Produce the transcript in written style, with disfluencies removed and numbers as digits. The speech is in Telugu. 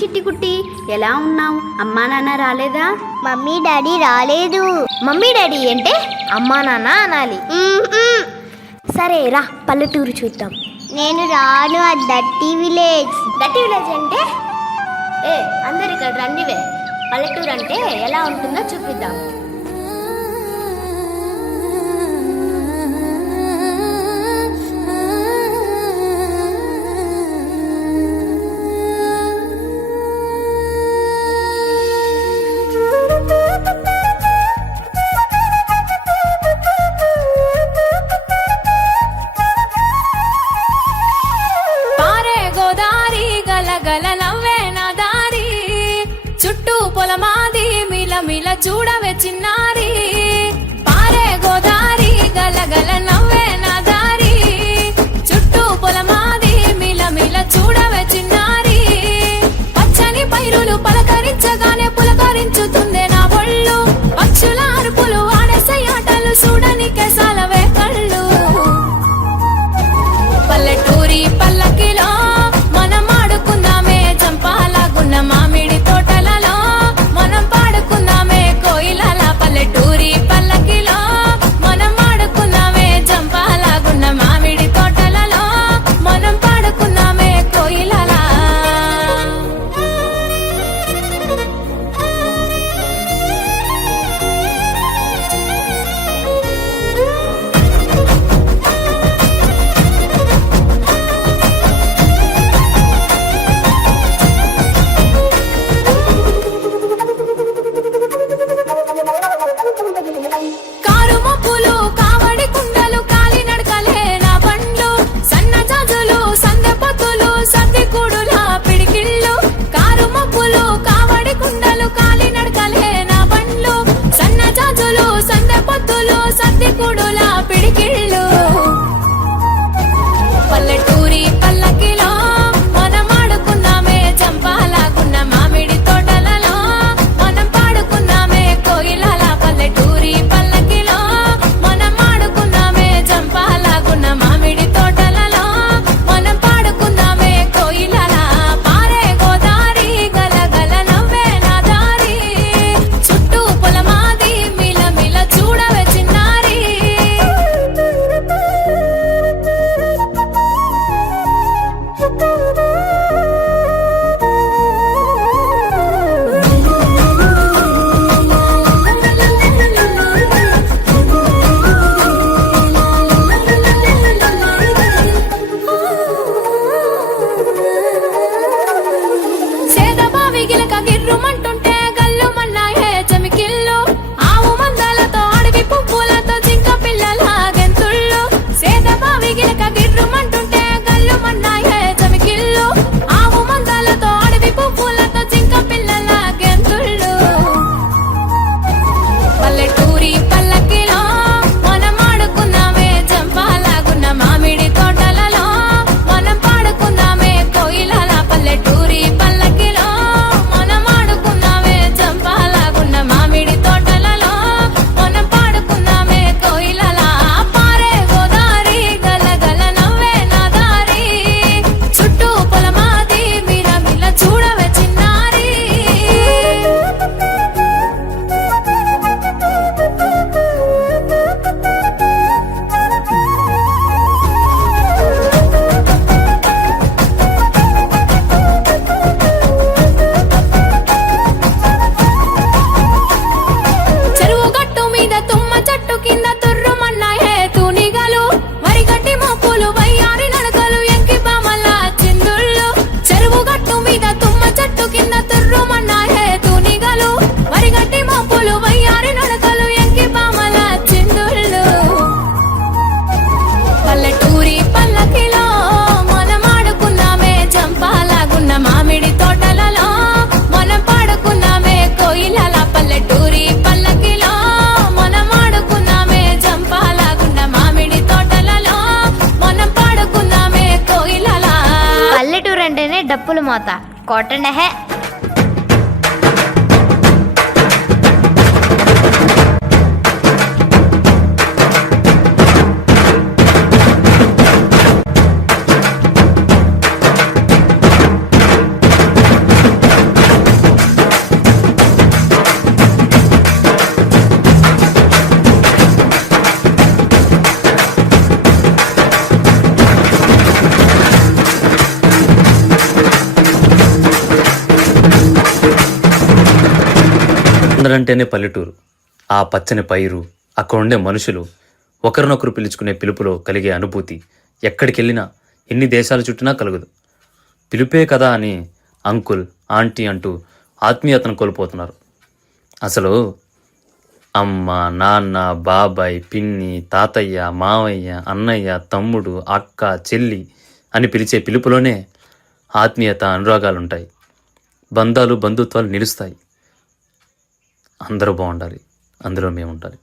చిట్టి కుట్టి, ఎలా ఉన్నావు? అమ్మా నాన్న రాలేదా? మమ్మీ డాడీ రాలేదు. మమ్మీ డాడీ అంటే అమ్మా నాన్న అనాలి. సరే రా, పల్లెటూరు చూద్దాం. నేను రాను. ఆ దట్టి విలేజ్. దట్టి విలేజ్ అంటే అందరు ఇక్కడ రండివే. పల్లెటూరు అంటే ఎలా ఉంటుందో చూపిద్దాం. పొలమాది మిల మిల చూడవే చిన్నారి, పారే గోదారి గలగల నవ్వే నా దారి, చుట్టూ పొలమాది మిల మిల చూడవే చిన్నారి, పచ్చని పైరులు పలకరించగానే పులకరించుతుందే నా ఒళ్ళు, పక్షుల అరుపులు ఆడేసే ఆటలు చూడని కేసాలవే కళ్ళు, పల్లెటూరి పల్లకిలో మనం ఆడుకుందామే చంపాలాగున్న మామిడి తోటలలో, మనం పాడుకుందామే కోయిలల. పల్లెటూరి పల్లకిలో మనం ఆడుకుందామే చంపాలాగున్న మామిడి తోటలలో, మనం పాడుకుందామే కోయిలల. కారు మబ్బులు కావడి కుండలు కాలి నడకలే నా బండ్లు, సన్న జాజులు సందె పొత్తులు సర్ది కూడుల పిడికిళ్ళు, కారు మబ్బులు కావడి కుండలు కాలి నడకలే నా బండ్లు, సన్న జాజులు సందె పొత్తులు సర్ది కూడుల పిడికిళ్ళు, పల్లెటూరి పల్లకిలో మనం ఆడుకుందామే చంపాలాగున్న మామిడి తోటలలో, మనం పాడుకుందామే కోయిలల. పల్లెటూరి పల్లకిలో మనం ఆడుకుందామే చంపాలాగున్న మామిడి తోటలలో, మనం పాడుకుందామే కోయిలల, పారే గోదారి గలగల నవ్వే నా దారి, చుట్టూ పొలమాది మిల మిల చూడవే చిన్నారి. సేదబావి గిలక గిర్రుమంటుంటే గల్లుమన్నాయే చమికిళ్ళు, ఆవు మందలతో అడవి పువ్వులతో జింక పిల్లల గెంతుళ్ళు, సేదబావి గిలక గిర్రుమంటుంటే గల్లుమన్నాయే చమికిళ్ళు, ఆవు మందలతో అడవి పువ్వులతో జింక పిల్లల గెంతుళ్ళు, పల్లెటూరి పల్లకిలో మనం ఆడుకుందామే చంపాలాగున్న మామిడి తోటలలో, మనం పాడుకుందామే కోయిలల. పల్లెటూరి పల్లకిలో మనం ఆడుకుందామే చంపాలాగున్న మామిడి తోటలలో, మనం పాడుకుందామే కోయిలల, పారే గోదారి గలగల నవ్వే నా దారి, చుట్టూ పొలమాది మిల మిల చూడవే చిన్నారి. చెరువు గట్టు మీద తుమ్మ చెట్టు కింద తుర్రుమన్నాయే తూనిగలు, వరిగట్టి మొక్కులు వయ్యారి నడకలు ఎంకి బామల చిందుళ్ళు, చెరువు గట్టు మీద తుమ్మ చెట్టు కింద తుర్రుమన్నాయే తూనిగలు, వరిగట్టి మొక్కులు వయ్యారి నడకలు ఎంకి బామల చిందుళ్ళు, పల్లెటూరి పల్లకిలో మనం ఆడుకుందామే చంపాలాగున్న మామిడి తోటలలో, మనం పాడుకుందామే కోయిలల. పల్లెటూరి పల్లకిలో మనం ఆడుకుందామే చంపాలాగున్న మామిడి తోటలలో, మనం పాడుకుందామే కోయిలల. పల్లెటూరు అంటేనే డప్పుల మోత, కొట్టండహే. పల్లెలంటేనే పల్లెటూరు. ఆ పచ్చని పైరు, అక్కడ ఉండే మనుషులు, ఒకరినొకరు పిలుచుకునే పిలుపులో కలిగే అనుభూతి ఎక్కడికెళ్ళినా, ఎన్ని దేశాలు చుట్టినా కలగదు. పిలుపే కదా అని అంకుల్, ఆంటీ అంటూ ఆత్మీయతను కోల్పోతున్నారు. అసలు అమ్మ, నాన్న, బాబాయ్, పిన్ని, తాతయ్య, మావయ్య, అన్నయ్య, తమ్ముడు, అక్క, చెల్లి అని పిలిచే పిలుపులోనే ఆత్మీయత, అనురాగాలుంటాయి. బంధాలు, బంధుత్వాలు నిలుస్తాయి. అందరూ బాగుండాలి, అందులో మేము ఉండాలి.